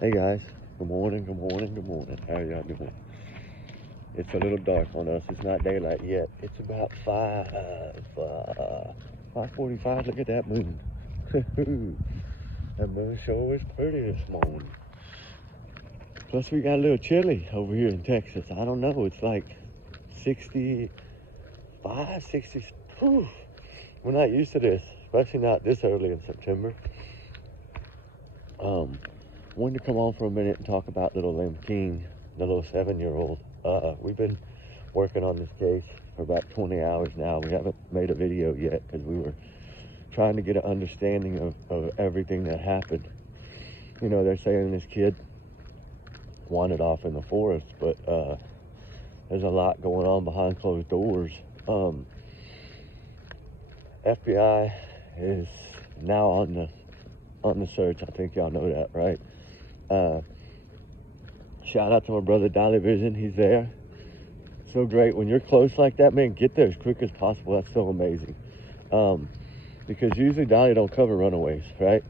Hey guys, good morning, good morning, good morning. How y'all doing? It's a little dark on us. It's not daylight yet. It's about 5:45. Look at that moon. That moon sure is pretty this morning. Plus we got a little chilly over here in Texas. I don't know. It's like 65, 60. Whew. We're not used to this, especially not this early in September. Wanted to come on for a minute and talk about little Lim King, the little 7-year-old. We've been working on this case for about 20 hours now. We haven't made a video yet because we were trying to get an understanding of everything that happened. You know, they're saying this kid wandered off in the forest, but there's a lot going on behind closed doors. FBI is now on the search. I think y'all know that, right? Shout out to my brother Dolly Vision. He's there. So great when you're close like that, man. Get there as quick as possible. That's so amazing. Because usually Dolly don't cover runaways, right?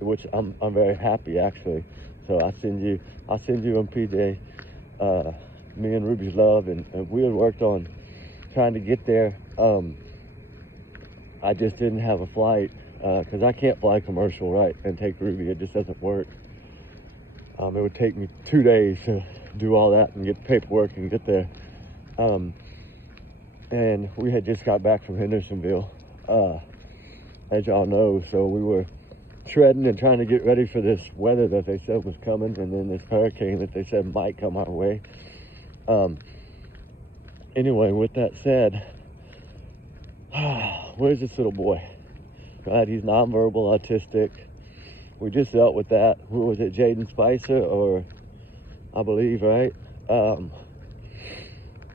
Which I'm very happy actually. So I'll send you and PJ, me and Ruby's love, and we had worked on trying to get there. I just didn't have a flight because I can't fly commercial, right, and take Ruby. It just doesn't work. It would take me 2 days to do all that and get the paperwork and get there. And we had just got back from Hendersonville, as y'all know, so we were shredding and trying to get ready for this weather that they said was coming, and then this hurricane that they said might come our way. Anyway, with that said, where's this little boy? Right, he's nonverbal autistic. We just dealt with that. Who was it, Jaden Spicer, or I believe, right?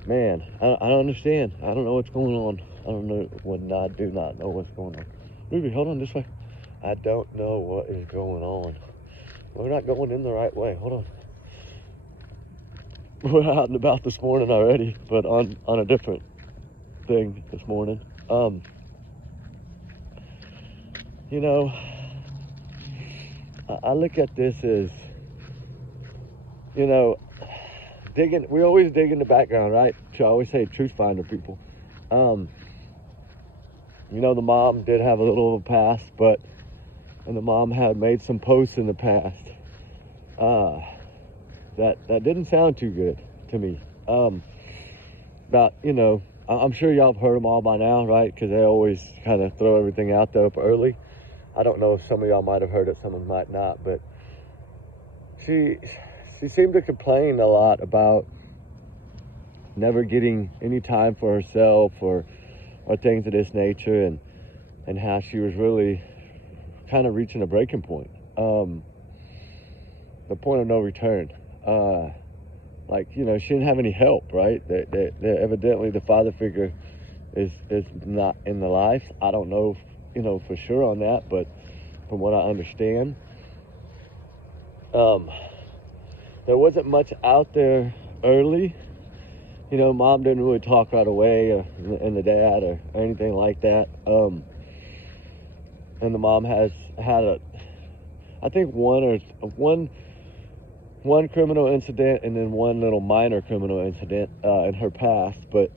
Man, I don't understand. I don't know what's going on. I don't know I do not know what's going on. Ruby, hold on this way. I don't know what is going on. We're not going in the right way. Hold on. We're out and about this morning already, but on a different thing this morning. You know, I look at this as, you know, we always dig in the background, right? So I always say truth finder people. You know, the mom did have a little of a past, and the mom had made some posts in the past that didn't sound too good to me. About, you know, I'm sure y'all have heard them all by now, right? Because they always kind of throw everything out there up early. I don't know if some of y'all might have heard it, some of them might not, but she seemed to complain a lot about never getting any time for herself or things of this nature, and how she was really kind of reaching a breaking point, the point of no return. Like, you know, she didn't have any help, right? Evidently the father figure is not in the life. I don't know, you know, for sure on that, but from what I understand, there wasn't much out there early. You know, mom didn't really talk right away, and the dad or anything like that. And the mom has had I think one criminal incident and then one little minor criminal incident in her past. But,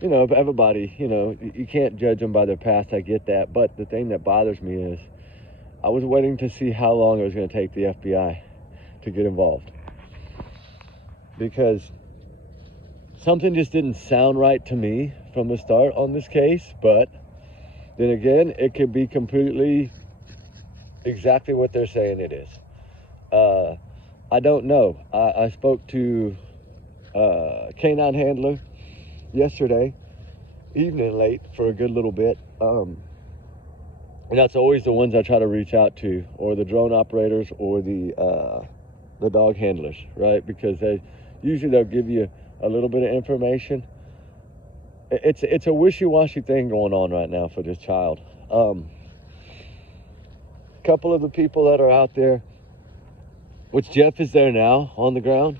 you know, if everybody, you know, you can't judge them by their past. I get that. But the thing that bothers me is I was waiting to see how long it was going to take the FBI to get involved, because something just didn't sound right to me from the start on this case. But then again, it could be completely exactly what they're saying it is. I don't know. I spoke to a canine handler yesterday evening late for a good little bit. And that's always the ones I try to reach out to, or the drone operators, or the dog handlers, right? Because they'll give you a little bit of information. It's a wishy-washy thing going on right now for this child. A couple of the people that are out there, which Jeff is there now on the ground.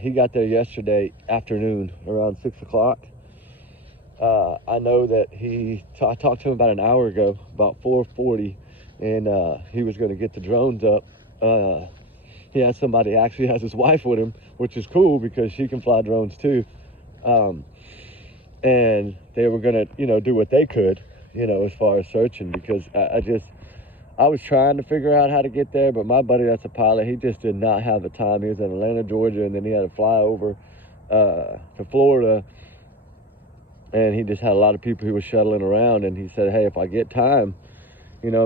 He got there yesterday afternoon around 6 o'clock. I know that I talked to him about an hour ago, about 4:40, and he was going to get the drones up. He has somebody, actually has his wife with him, which is cool because she can fly drones too. And they were going to, do what they could, as far as searching, because I was trying to figure out how to get there, but my buddy that's a pilot, he just did not have the time. He was in Atlanta, Georgia, and then he had to fly over to Florida, and he just had a lot of people he was shuttling around, and he said, hey, if I get time, get a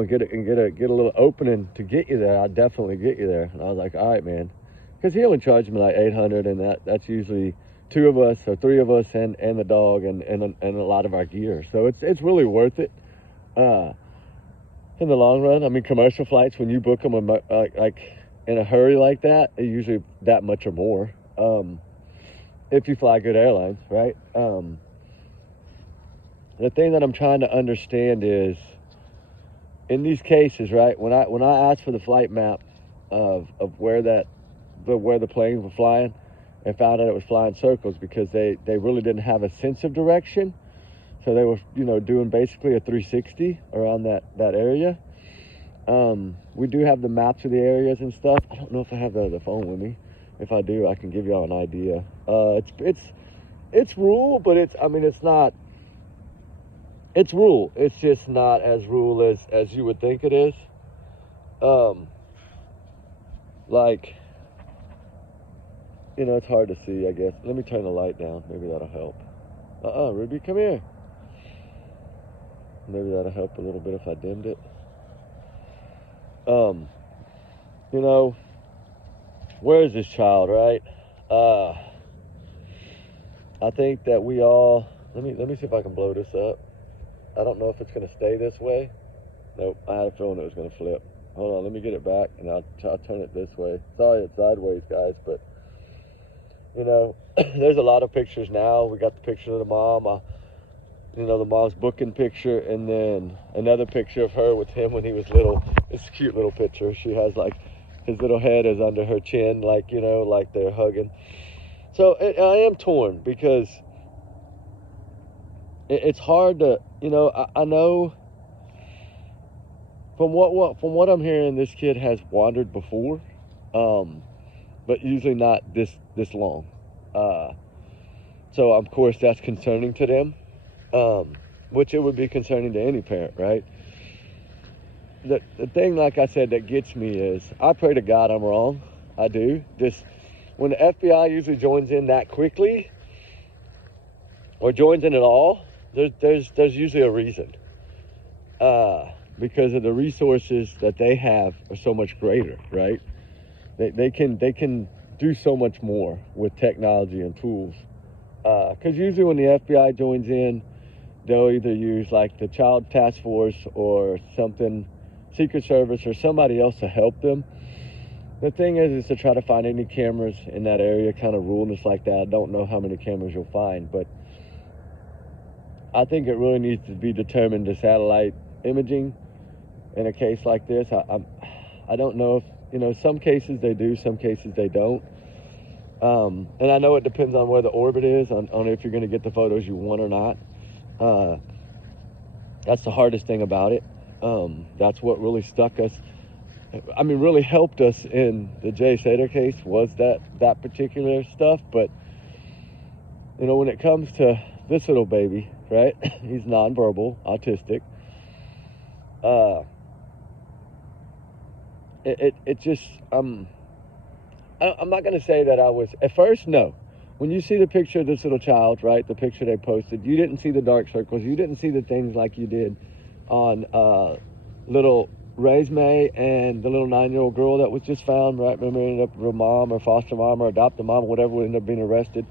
little opening to get you there, I'll definitely get you there. And I was like, all right, man. Because he only charged me like $800, and that's usually 2 of us or 3 of us and the dog and a lot of our gear. So it's really worth it in the long run. I mean, commercial flights, when you book them like in a hurry like that, they're usually that much or more. If you fly good airlines, right? The thing that I'm trying to understand is, in these cases, right, when I asked for the flight map of where the planes were flying, and found out it was flying circles because they really didn't have a sense of direction. So they were, doing basically a 360 around that area. We do have the maps of the areas and stuff. I don't know if I have the phone with me. If I do, I can give y'all an idea. It's rural, but it's not. It's rural. It's just not as rural as you would think it is. It's hard to see, I guess. Let me turn the light down. Maybe that'll help. Ruby, come here. Maybe that'll help a little bit if I dimmed it. Where is this child, right? I think that we all, let me see if I can blow this up. I don't know if it's going to stay this way. Nope, I had a feeling it was going to flip. Hold on, let me get it back, and I'll turn it this way. Sorry it's sideways, guys, but, there's a lot of pictures now. We got the picture of the mom, the mom's booking picture, and then another picture of her with him when he was little. It's a cute little picture. She has, his little head is under her chin, like they're hugging. So I am torn because it's hard to, I know from what I'm hearing, this kid has wandered before, but usually not this long. So of course that's concerning to them, which it would be concerning to any parent, right? The thing, like I said, that gets me is I pray to God I'm wrong. I do. Just when the FBI usually joins in that quickly, or joins in at all, there's usually a reason. Because of the resources that they have are so much greater, right? They can do so much more with technology and tools. Because usually when the FBI joins in, they'll either use the Child Task Force or something, Secret Service or somebody else to help them. The thing is to try to find any cameras in that area, kind of ruleness like that. I don't know how many cameras you'll find, but I think it really needs to be determined to satellite imaging in a case like this. I don't know if, some cases they do, some cases they don't. And I know it depends on where the orbit is, on if you're going to get the photos you want or not. That's the hardest thing about it. That's what really stuck us. Really helped us in the Jay Sater case was that particular stuff. But, when it comes to this little baby, right? He's nonverbal, autistic. It just, I'm not going to say that I was, at first, no. When you see the picture of this little child, right, the picture they posted, you didn't see the dark circles. You didn't see the things like you did on little May and the little 9-year-old girl that was just found, right? Remember, ended up with a mom or foster mom or adoptive mom or whatever, ended up being arrested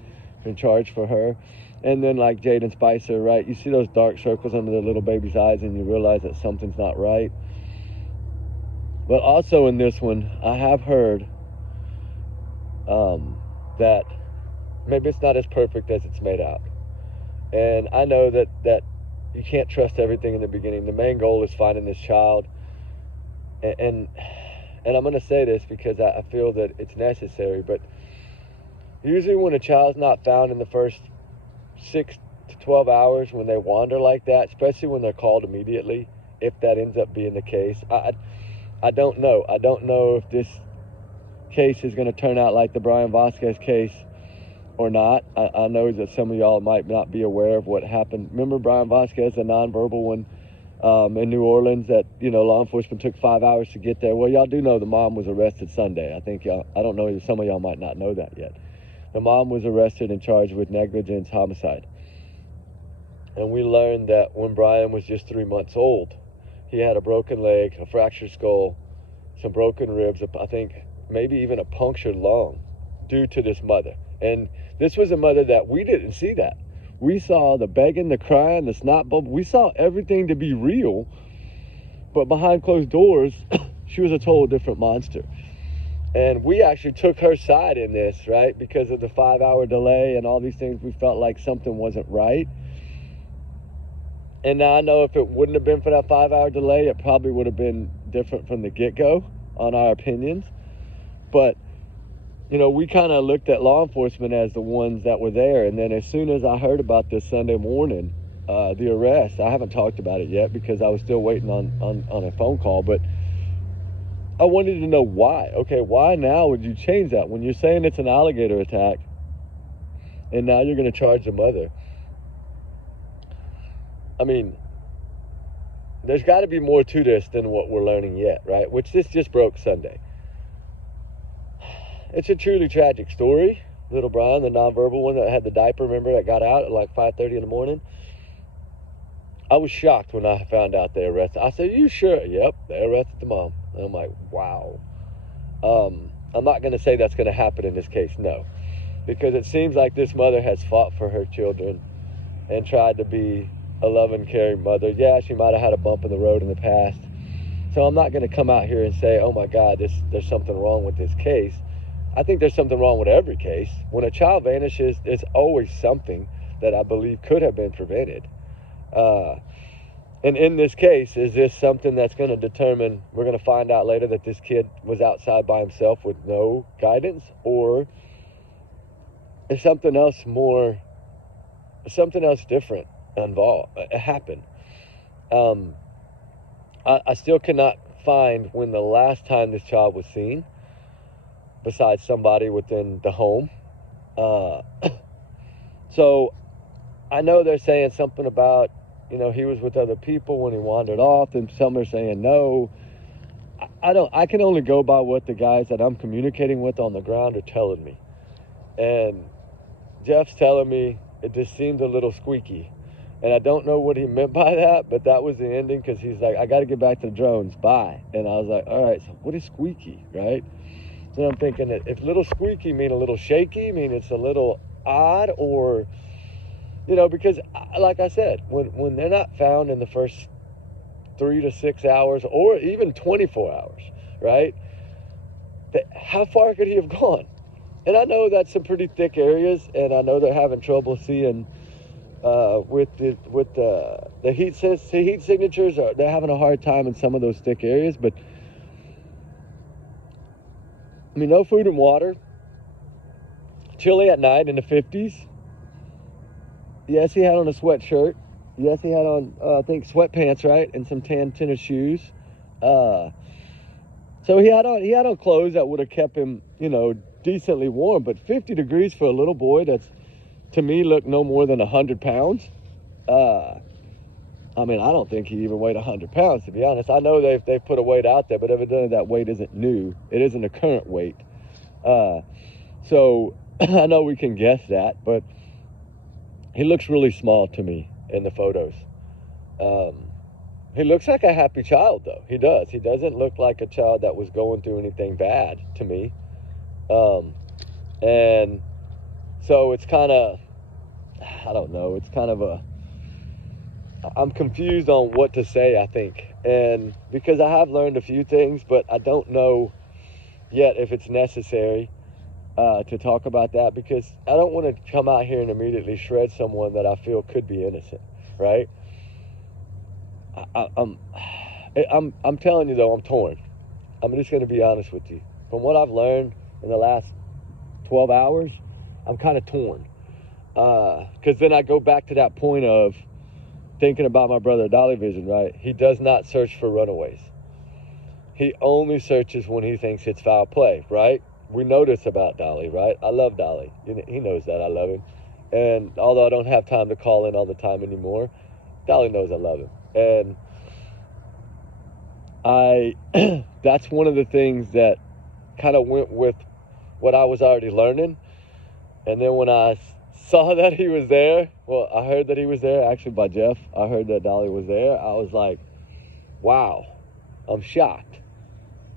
and charged for her. And then like Jaden Spicer, right? You see those dark circles under the little baby's eyes and you realize that something's not right. But also in this one, I have heard that maybe it's not as perfect as it's made out. And I know that you can't trust everything in the beginning. The main goal is finding this child. And I'm going to say this because I feel that it's necessary, but usually when a child's not found in the first 6 to 12 hours when they wander like that, especially when they're called immediately, if that ends up being the case. I don't know. I don't know if this case is going to turn out like the Brian Vasquez case or not. I know that some of y'all might not be aware of what happened. Remember Brian Vasquez, the nonverbal one in New Orleans that, law enforcement took 5 hours to get there? Well, y'all do know the mom was arrested Sunday. I don't know, some of y'all might not know that yet. The mom was arrested and charged with negligence homicide. And we learned that when Brian was just 3 months old, he had a broken leg, a fractured skull, some broken ribs, I think maybe even a punctured lung due to this mother. And this was a mother that we didn't see that. We saw the begging, the crying, the snot bubble. We saw everything to be real. But behind closed doors, she was a total different monster. And we actually took her side in this, right? Because of the 5-hour delay and all these things, we felt like something wasn't right. And now I know if it wouldn't have been for that 5-hour delay, it probably would have been different from the get-go on our opinions. But, we kind of looked at law enforcement as the ones that were there. And then as soon as I heard about this Sunday morning, the arrest, I haven't talked about it yet because I was still waiting on a phone call. But I wanted to know why. Okay, why now would you change that? When you're saying it's an alligator attack, and now you're going to charge the mother. I mean, there's got to be more to this than what we're learning yet, right? Which this just broke Sunday. It's a truly tragic story. Little Brian, the nonverbal one that had the diaper, remember, that got out at like 5:30 in the morning. I was shocked when I found out they arrested. I said, "You sure?" Yep, they arrested the mom. And I'm like, wow. I'm not going to say that's going to happen in this case, no. Because it seems like this mother has fought for her children and tried to be a loving, caring mother. Yeah, she might have had a bump in the road in the past. So I'm not going to come out here and say, oh my God, there's something wrong with this case. I think there's something wrong with every case. When a child vanishes, there's always something that I believe could have been prevented. And in this case, is this something that's going to determine, we're going to find out later that this kid was outside by himself with no guidance? Or is something else different involved, happened? I still cannot find when the last time this child was seen, besides somebody within the home. So I know they're saying something about, he was with other people when he wandered off, and some are saying no. I can only go by what the guys that I'm communicating with on the ground are telling me. And Jeff's telling me it just seemed a little squeaky. And I don't know what he meant by that, but that was the ending, because he's like, I got to get back to the drones, bye. And I was like, all right, so what is squeaky, right? So I'm thinking that if little squeaky mean a little shaky, mean it's a little odd, or, because like I said, when they're not found in the first 3 to 6 hours or even 24 hours, right? How far could he have gone? And I know that's some pretty thick areas, and I know they're having trouble seeing with the heat signatures. They're having a hard time in some of those thick areas, but I mean, no food and water, chilly at night in the 50s. Yes, he had on a sweatshirt. Yes, he had on, I think, sweatpants, right? And some tan tennis shoes. So he had on clothes that would have kept him, decently warm. But 50 degrees for a little boy that's, to me, looked no more than 100 pounds. I mean, I don't think he even weighed 100 pounds, to be honest. I know they've put a weight out there, but evidently that weight isn't new. It isn't a current weight. So I know we can guess that, but he looks really small to me in the photos. He looks like a happy child, though. He does. He doesn't look like a child that was going through anything bad to me. And so it's kind of, I don't know, it's kind of I'm confused on what to say, I think. And because I have learned a few things, but I don't know yet if it's necessary to talk about that, because I don't want to come out here and immediately shred someone that I feel could be innocent, right? I'm telling you, though, I'm torn. I'm just going to be honest with you. From what I've learned in the last 12 hours, I'm kind of torn. Because then I go back to that point of, thinking about my brother Dolly Vision, right? He does not search for runaways. He only searches when he thinks it's foul play, right? We know this about Dolly, right? I love Dolly. He knows that I love him. And although I don't have time to call in all the time anymore, Dolly knows I love him. And that's one of the things that kind of went with what I was already learning. And then when I saw that he was there, well, I heard that he was there, actually by Jeff. I heard that Dolly was there. I was like, wow, I'm shocked.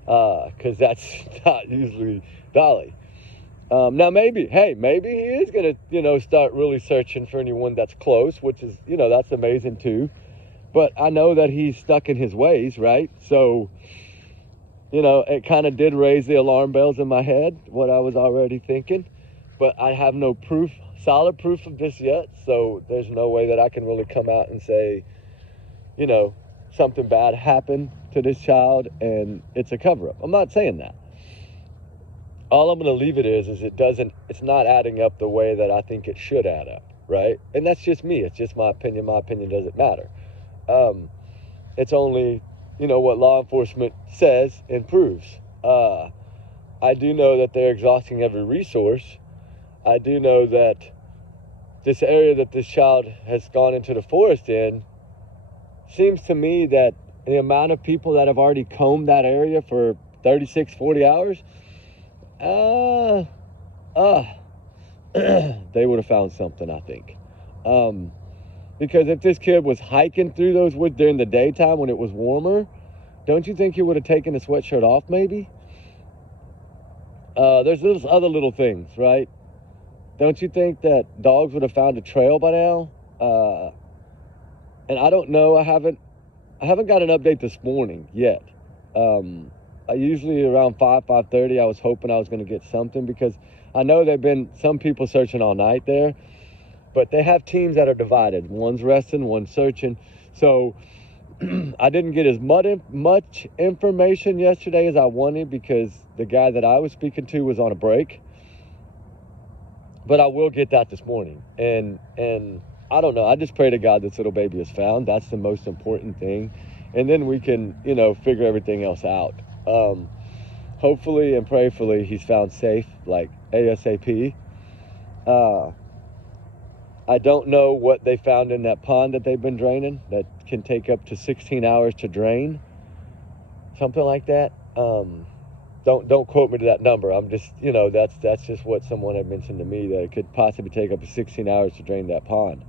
Because that's not usually Dolly. Now maybe he is going to, start really searching for anyone that's close, which is, that's amazing too. But I know that he's stuck in his ways, right? So, it kind of did raise the alarm bells in my head, what I was already thinking. But I have no solid proof of this yet. So there's no way that I can really come out and say, something bad happened to this child and it's a cover-up. I'm not saying that. All I'm going to leave it is it's not adding up the way that I think it should add up, right? And that's just me. It's just my opinion. My opinion doesn't matter. It's only, what law enforcement says and proves. I do know that they're exhausting every resource. I do know that this area that this child has gone into the forest in, seems to me that the amount of people that have already combed that area for 36, 40 hours, they would have found something, I think. Because if this kid was hiking through those woods during the daytime when it was warmer, don't you think he would have taken the sweatshirt off maybe? There's those other little things, right? Don't you think that dogs would have found a trail by now? And I don't know. I haven't got an update this morning yet. I usually around 5:30, I was hoping I was going to get something because I know there've been some people searching all night there, but they have teams that are divided. One's resting, one's searching. So I didn't get as much information yesterday as I wanted because the guy that I was speaking to was on a break. But I will get that this morning. And I don't know. I just pray to God this little baby is found. That's the most important thing. And then we can, figure everything else out. Hopefully and prayerfully he's found safe, like ASAP. I don't know what they found in that pond that they've been draining that can take up to 16 hours to drain. Something like that. Don't quote me to that number. I'm just, that's just what someone had mentioned to me, that it could possibly take up to 16 hours to drain that pond.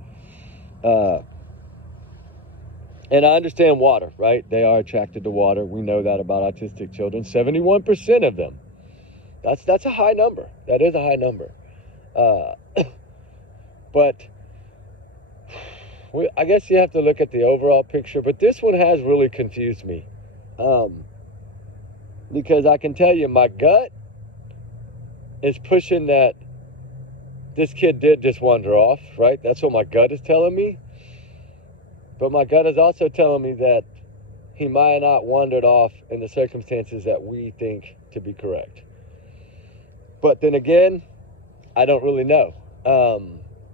And I understand water, right? They are attracted to water. We know that about autistic children. 71% of them. That's a high number. That is a high number. But I guess you have to look at the overall picture. But this one has really confused me. Because I can tell you my gut is pushing that this kid did just wander off, right? That's what my gut is telling me. But my gut is also telling me that he might have not wandered off in the circumstances that we think to be correct. But then again, I don't really know.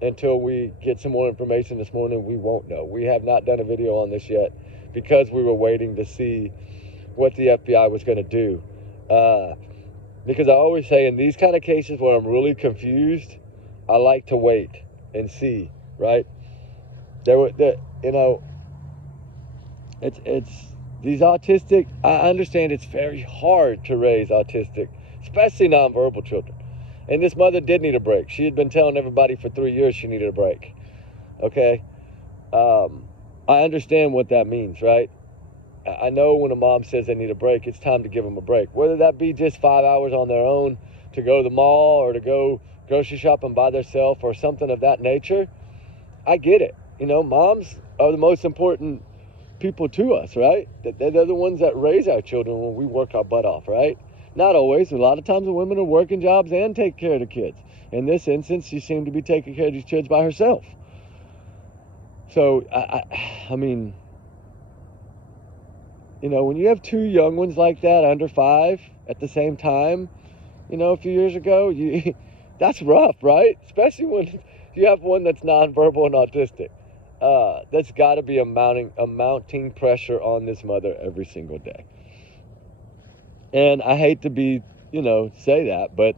Until we get some more information this morning, we won't know. We have not done a video on this yet because we were waiting to see what the FBI was going to do. Because I always say in these kind of cases where I'm really confused, I like to wait and see, right? It's these autistic, I understand it's very hard to raise autistic, especially nonverbal children. And this mother did need a break. She had been telling everybody for 3 years she needed a break. Okay? I understand what that means, right? I know when a mom says they need a break, it's time to give them a break. Whether that be just 5 hours on their own to go to the mall or to go grocery shopping by themselves or something of that nature, I get it. Moms are the most important people to us, right? They're the ones that raise our children when we work our butt off, right? Not always. A lot of times the women are working jobs and take care of the kids. In this instance, she seemed to be taking care of these kids by herself. So, I mean, when you have two young ones like that, under 5, at the same time, a few years ago, that's rough, right? Especially when you have one that's nonverbal and autistic. That's got to be a mounting pressure on this mother every single day. And I hate to be, say that, but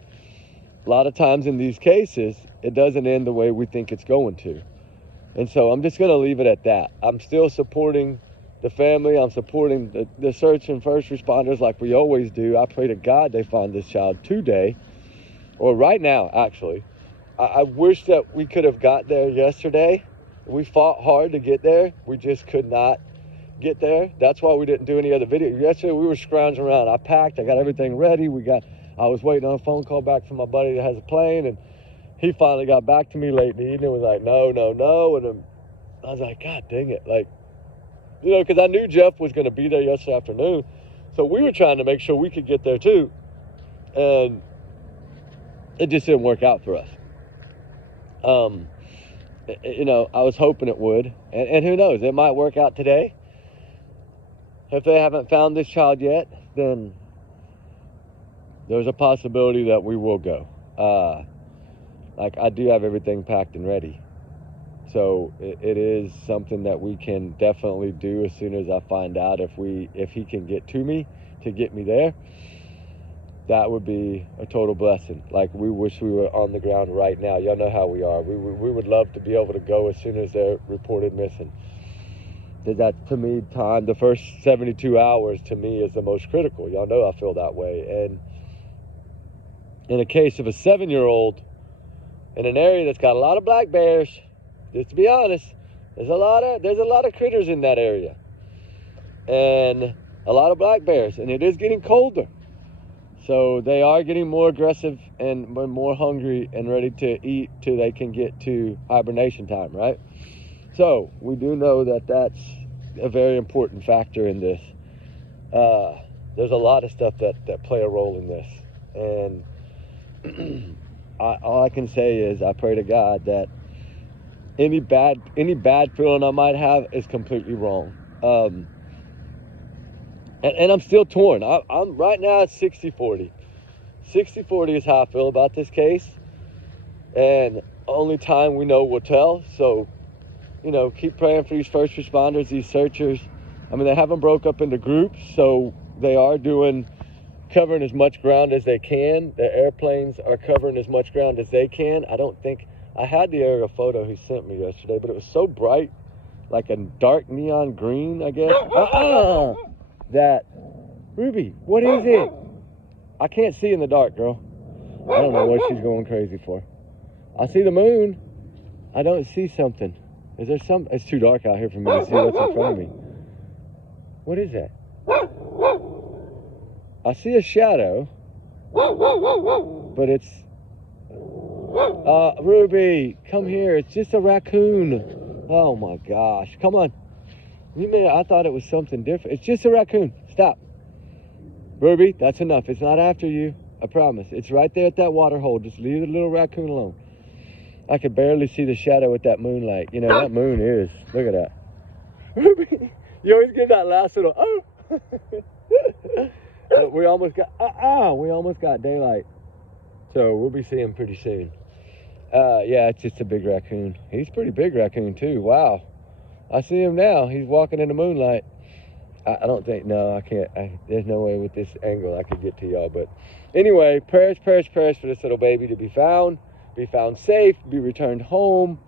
a lot of times in these cases, it doesn't end the way we think it's going to. And so I'm just going to leave it at that. I'm still supporting the family. I'm supporting the search and first responders like we always do. I pray to God they find this child today, or right now, actually. I wish that we could have got there yesterday. We fought hard to get there. We just could not get there. That's why we didn't do any other video. Yesterday, we were scrounging around. I packed. I got everything ready. I was waiting on a phone call back from my buddy that has a plane, and he finally got back to me late in the evening and was like, no. And I was like, God dang it. Because I knew Jeff was going to be there yesterday afternoon. So we were trying to make sure we could get there too. And it just didn't work out for us. I was hoping it would. And who knows, it might work out today. If they haven't found this child yet, then there's a possibility that we will go. I do have everything packed and ready. So it is something that we can definitely do as soon as I find out if he can get to me to get me there. That would be a total blessing. We wish we were on the ground right now. Y'all know how we are. We would love to be able to go as soon as they're reported missing. That, to me, the first 72 hours to me is the most critical. Y'all know I feel that way. And in a case of a 7-year-old in an area that's got a lot of black bears, just to be honest, there's a lot of critters in that area, and a lot of black bears, and it is getting colder, so they are getting more aggressive and more hungry and ready to eat till they can get to hibernation time, right? So we do know that that's a very important factor in this. There's a lot of stuff that play a role in this, and all I can say is I pray to God that any bad feeling I might have is completely wrong. And I'm still torn. I'm right now at 60-40. 60-40 is how I feel about this case. And only time we know will tell. So, keep praying for these first responders, these searchers. I mean, they haven't broke up into groups, so they are covering as much ground as they can. The airplanes are covering as much ground as they can. I had the aerial photo he sent me yesterday, but it was so bright, like a dark neon green, I guess. That, Ruby, what is it? I can't see in the dark, girl. I don't know what she's going crazy for. I see the moon. I don't see something. Is there something? It's too dark out here for me to see what's in front of me. What is that? I see a shadow, but it's... Ruby, come here. It's just a raccoon. Oh my gosh. Come on. I thought it was something different. It's just a raccoon. Stop. Ruby, that's enough. It's not after you. I promise. It's right there at that water hole. Just leave the little raccoon alone. I could barely see the shadow with that moonlight. That moon is. Look at that. Ruby, you always get that last little, we almost got daylight. So we'll be seeing pretty soon. Yeah, it's just a big raccoon. He's a pretty big raccoon too. Wow. I see him now. He's walking in the moonlight. I don't think, no, I can't. There's no way with this angle I could get to y'all. But anyway, prayers for this little baby to be found safe, be returned home,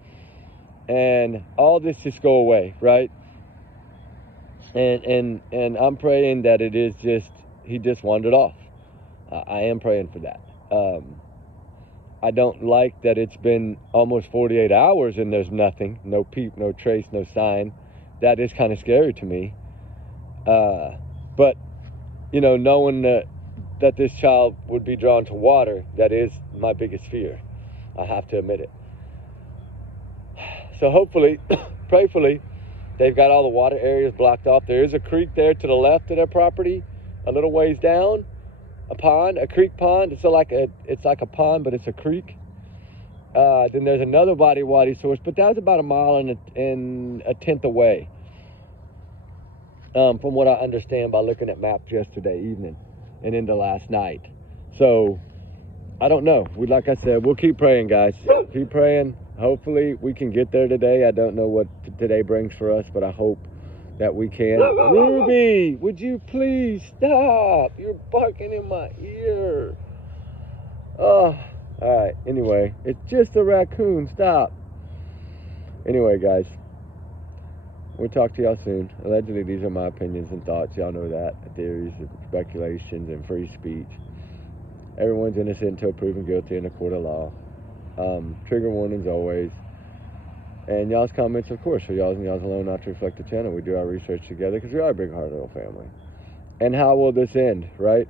and all this just go away, right? And I'm praying that it is just, he just wandered off. I am praying for that. I don't like that it's been almost 48 hours and there's nothing, no peep, no trace, no sign. That is kind of scary to me. But, knowing that this child would be drawn to water, that is my biggest fear. I have to admit it. So hopefully, prayerfully, they've got all the water areas blocked off. There is a creek there to the left of their property, a little ways down. A pond, a creek pond. It's like a pond, but it's a creek. Then there's another body source, but that was about a mile and a tenth away. From what I understand by looking at maps yesterday evening and into last night. So I don't know. Like I said, we'll keep praying, guys. Keep praying. hopefully we can get there today. I don't know what today brings for us, but I hope that we can. Ruby, would you please stop? You're barking in my ear. Oh, all right. Anyway, it's just a raccoon. Stop. Anyway, guys, we'll talk to y'all soon. Allegedly, these are my opinions and thoughts. Y'all know that. Theories and speculations and free speech. Everyone's innocent until proven guilty in a court of law. Trigger warnings always. And y'all's comments, of course, are y'all's and y'all's alone, not to reflect the channel. We do our research together because we are a big-hearted little family. And how will this end, right?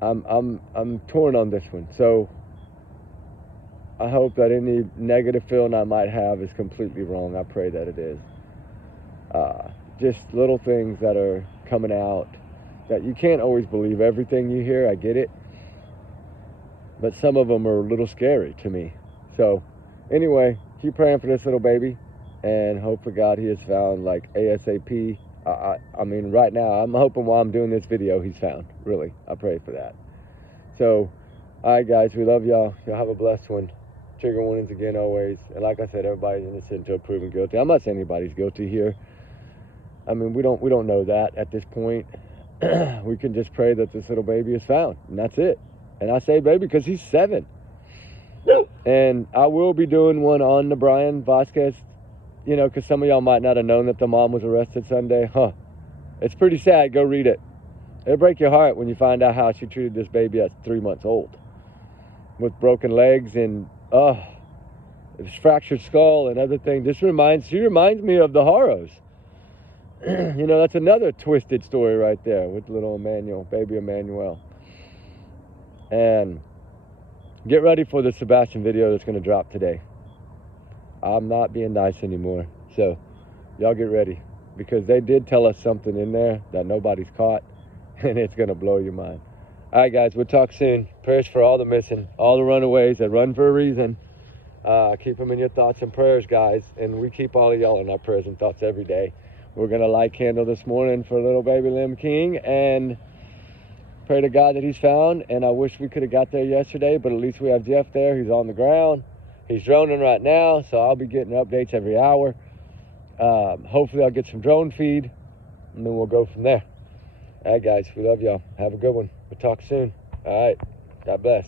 I'm torn on this one. So I hope that any negative feeling I might have is completely wrong. I pray that it is. Just little things that are coming out that you can't always believe everything you hear. I get it. But some of them are a little scary to me. So anyway, keep praying for this little baby, and hope for God he is found like ASAP. I mean, right now, I'm hoping while I'm doing this video, he's found. Really, I pray for that. So, all right, guys, we love y'all. Y'all have a blessed one. Trigger warnings again, always. And like I said, everybody's innocent until proven guilty. I'm not saying anybody's guilty here. I mean, we don't know that at this point. We can just pray that this little baby is found, and that's it. And I say baby because he's 7. And I will be doing one on the Brian Vasquez, you know, because some of y'all might not have known that the mom was arrested Sunday. It's pretty sad. Go read it. It'll break your heart when you find out how she treated this baby at 3 months old, with broken legs and fractured skull and other things. She reminds me of the Haros. You know, that's another twisted story right there with little Emmanuel, baby Emmanuel. And get ready for the Sebastian video that's going to drop today. I'm not being nice anymore. So y'all get ready, because they did tell us something in there that nobody's caught, and it's going to blow your mind. All right, guys, we'll talk soon. Prayers for all the missing, all the runaways that run for a reason. Keep them in your thoughts and prayers, guys. And we keep all of y'all in our prayers and thoughts every day. We're going to light candle this morning for little baby Lim King and pray to God that he's found. And I wish we could have got there yesterday, but at least we have Jeff there. He's on the ground. He's droning right now, so I'll be getting updates every hour. Hopefully I'll get some drone feed, and then we'll go from there. All right, guys, we love y'all. Have a good one. We'll talk soon. All right. God bless.